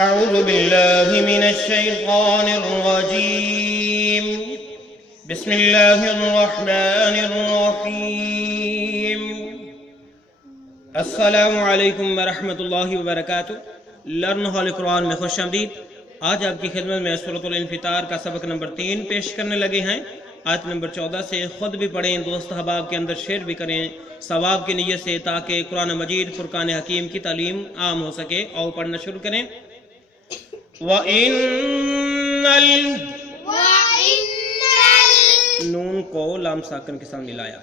अऊज़ु बिल्लाहि मिनश शैतानिर रजीम। बिस्मिल्लाहिर रहमानिर रहीम। अस्सलामु अलैकुम व रहमतुल्लाहि व बरकातुहू। लर्न हॉल कुरान में खुशामदीद। आज आपकी खिदमत में सूरतुल इन्फितार का सबक नंबर 3 पेश करने लगे हैं। आयत नंबर 14 से खुद भी पढ़ें, दोस्त अहबाब के अंदर शेयर भी करें सवाब की नीयत से, ताकि कुरान मजीद फुरकान हकीम की तालीम आम हो सके। और पढ़ना शुरू करें। नून को लाम साकन के साथ मिलाया।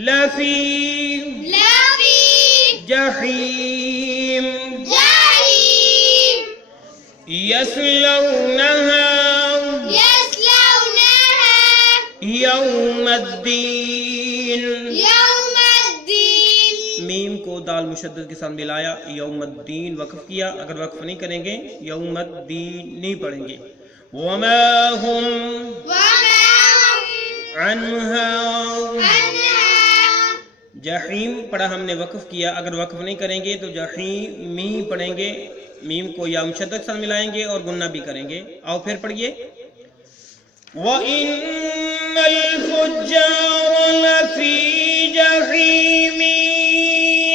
लफी जहीम यस्लौनहा यौमद्दीन। मीम को दाल मुशद्दद के साथ मिलाया, यौमद्दीन वक्फ किया। अगर वक्फ नहीं करेंगे यौमद्दीन नहीं पढ़ेंगे। वमा हुम अन्हा जहीम पढ़ा हमने, वक्फ किया। अगर वक्फ नहीं करेंगे तो जहीमी पढ़ेंगे। मीम को या मुशद्दद के साथ मिलाएंगे और गुन्ना भी करेंगे। आओ फिर पढ़िए। व इन्नल फुज्जार लफी जहीम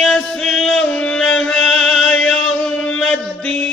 यस्लौनहा यौमद्दीन।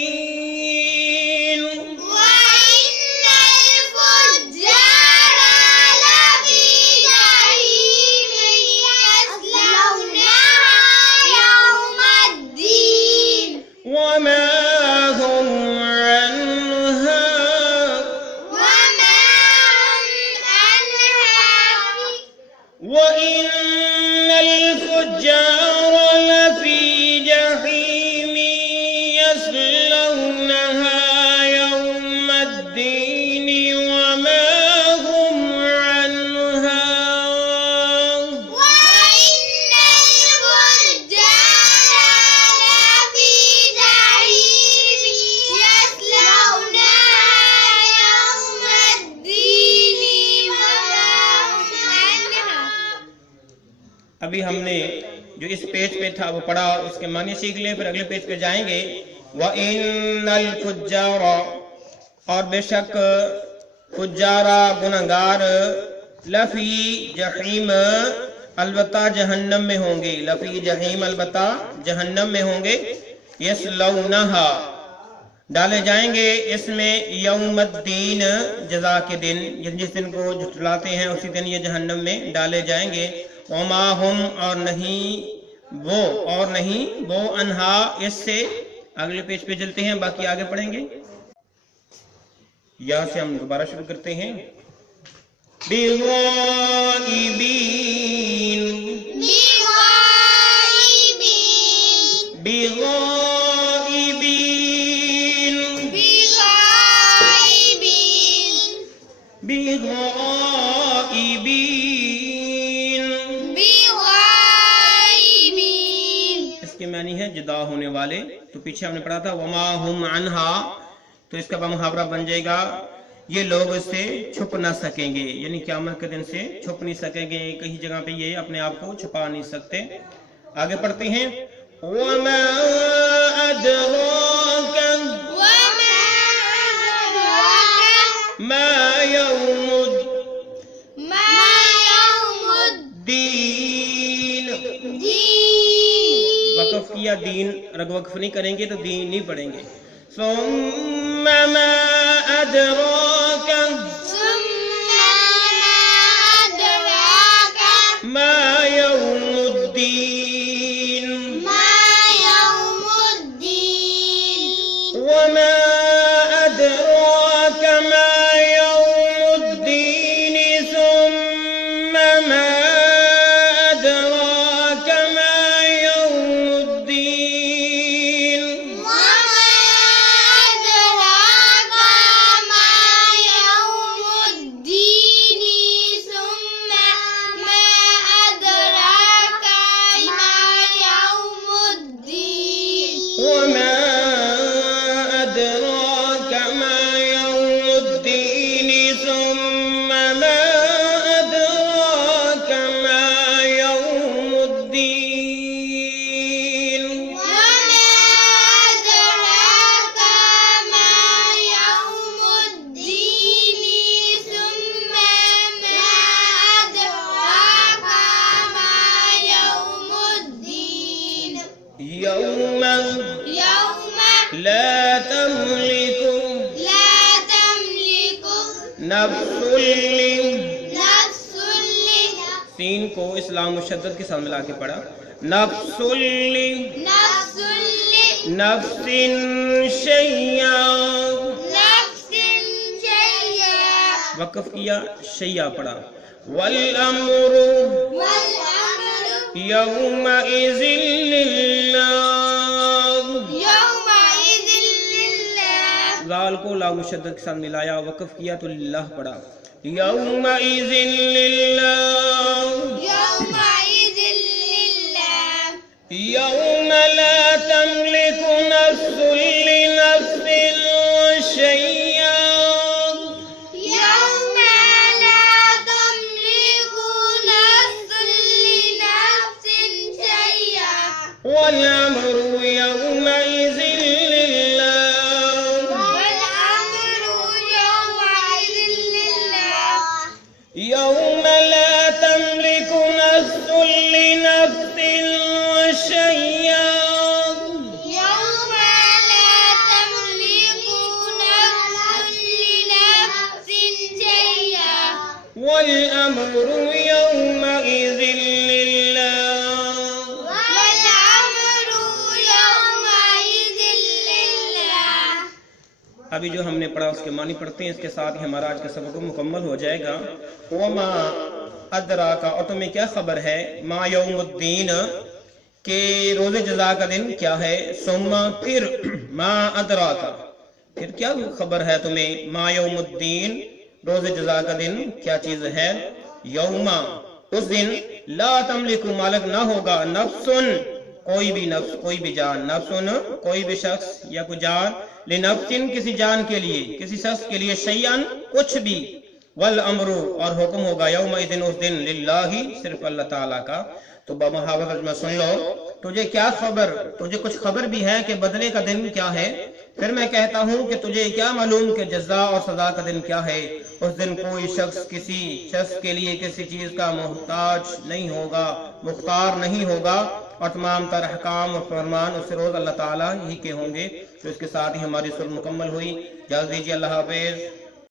अभी हमने जो इस पेज पे था वो पढ़ा, उसके मानी सीख लें, फिर अगले पेज पे जाएंगे। व इन्नल फुज्जारा, और बेशक फुज्जारा गुनहगार, लफी जहीम अलबत्ता जहन्नम में होंगे। लफी जहीम अलबत्ता जहन्नम में होंगे। यस्लौनहा डाले जाएंगे इसमें यौमद्दीन जज़ा के दिन, जिस दिन को झुठलाते हैं उसी दिन ये जहन्नम में डाले जाएंगे। वमा हुम और नहीं वो अनहा इससे। अगले पेज पे चलते हैं, बाकी आगे पढ़ेंगे। यहाँ से हम दोबारा शुरू करते हैं। इसके मानी है जुदा होने वाले। तो पीछे हमने पढ़ा था वमा हुम अन्हा, तो इसका मुहावरा बन जाएगा ये लोग इससे छुप ना सकेंगे, यानी क़यामत के दिन से छुप नहीं सकेंगे। कहीं जगह पे ये अपने आप को छुपा नहीं सकते। आगे पढ़ते हैं। वमा अदराका मा यौमुद्दीन। वक्फ किया, दीन अगर वक्फ नहीं करेंगे तो दीन नहीं पढ़ेंगे। सुम्मा मा अदराका मा यौमुद्दीन। वमा अदराका मा यौमुद्दीन। सुम्मा मा अदराका मा यौमुद्दीन। यौमा ला तमलिकु नफ्सुल सीन को इस्लाम मुशद्दद के साथ मिला के पढ़ा। नफ्सुल नफ्सिन शैया वक़फ़ किया, शैया पढ़ा। वल अम्रु यौमइज़िन लिल्लाह, ज़ाल को ला मुशद्दद के साथ मिलाया, वक़फ़ किया तो लिल्लाह पढ़ा। यौमइज़िन लिल्लाह यौम ला तमलिकु नफ्सुन लिनफ्सिन शैया वल अम्रु यौमइज़िन लिल्लाह यौम ला तमलिकु नफ्सुन लिनफ्सिन शैया वल अम्रु यौमइज़िन लिल्लाह। अभी जो हमने पढ़ा उसके मानी पढ़ते हैं, इसके साथ ही हमारा आज का सबक मुकम्मल हो जाएगा। वमा अदराका, और तुम्हें क्या खबर है, मा यौमुद्दीन के रोज़े जज़ा का दिन क्या है। सुम्मा फिर मा अदराका, फिर क्या खबर है तुम्हें, मा यौमुद्दीन रोज़े जज़ा का दिन क्या चीज है। यौमा उस दिन ला तमलिकु मालिक ना होगा, नफ्सुन कोई भी नफ्स कोई भी जान, नफ्सुन कोई भी शख्स या कोई जान, लिनफ्सिन किसी जान के लिए किसी शख्स के लिए, शैअन कुछ भी, वल अम्रु और हुक्म होगा, यौमइज़िन उस दिन, लिल्लाही सिर्फ अल्लाह ताला का। तो बमुहावरत में सुन लो, तुझे क्या खबर, तुझे कुछ खबर भी है कि बदले का दिन क्या है। फिर मैं कहता हूँ कि तुझे क्या मालूम कि जज़ा और सजा का दिन क्या है। उस दिन कोई शख्स किसी शख्स के लिए किसी चीज का मोहताज नहीं होगा, मुख्तार नहीं होगा, और तमाम तर अहकाम और फरमान उससे रोज अल्लाह ताला ही के होंगे। तो इसके साथ ही हमारी सुर मुकम्मल हुई। इजाज़त दीजिए, अल्लाह हाफ़िज़।